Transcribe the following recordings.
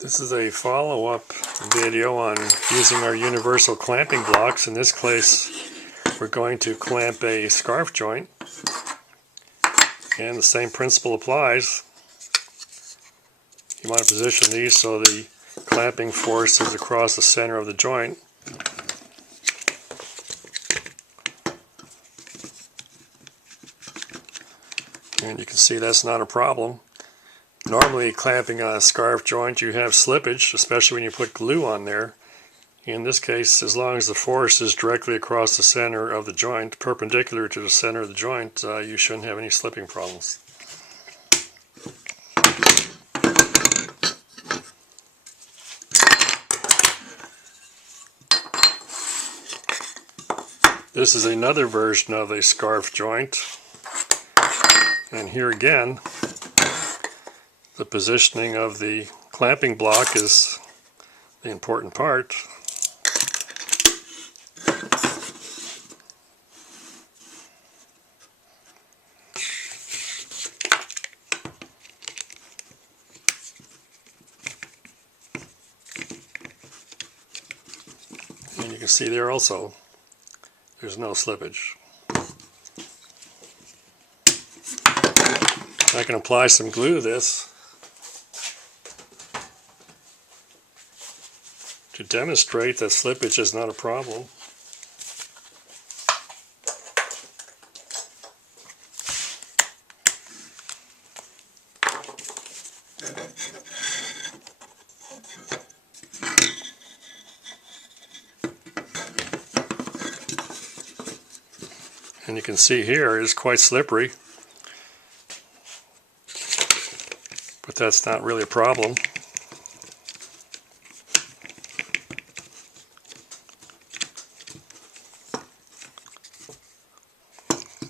This is a follow-up video on using our universal clamping blocks. In this case, we're going to clamp a scarf joint, and the same principle applies. You want to position these so the clamping force is across the center of the joint. And you can see that's not a problem. Normally, clamping on a scarf joint, you have slippage, especially when you put glue on there. In this case, as long as the force is directly across the center of the joint, perpendicular to the center of the joint, you shouldn't have any slipping problems. This is another version of a scarf joint. And here again, the positioning of the clamping block is the important part. And you can see there also, there's no slippage. I can apply some glue to this to demonstrate that slippage is not a problem. And you can see here it's quite slippery, but that's not really a problem.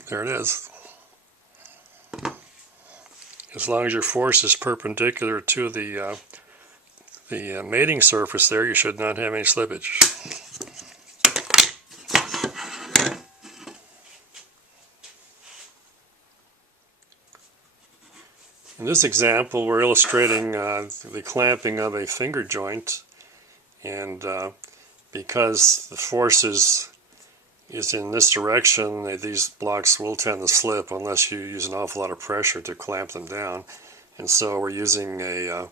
There it is. As long as your force is perpendicular to the mating surface there, you should not have any slippage. In this example, we're illustrating the clamping of a finger joint, and because the force is in this direction, these blocks will tend to slip unless you use an awful lot of pressure to clamp them down. And so we're using a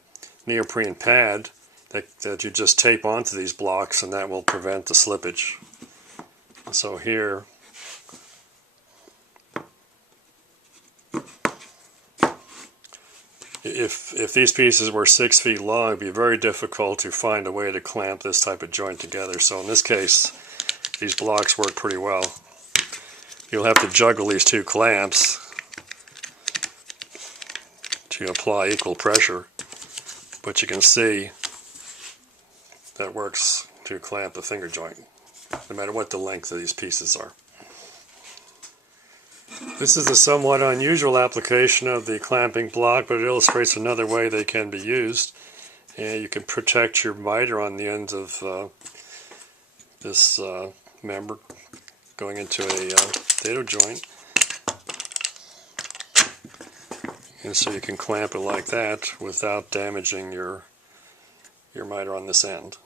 neoprene pad that you just tape onto these blocks, and that will prevent the slippage. So here, if these pieces were 6 feet long, it'd be very difficult to find a way to clamp this type of joint together. So in this case, these blocks work pretty well. You'll have to juggle these two clamps to apply equal pressure, but you can see that works to clamp the finger joint, no matter what the length of these pieces are. This is a somewhat unusual application of the clamping block, but it illustrates another way they can be used. And you can protect your miter on the end of this member going into a dado joint, and so you can clamp it like that without damaging your miter on this end.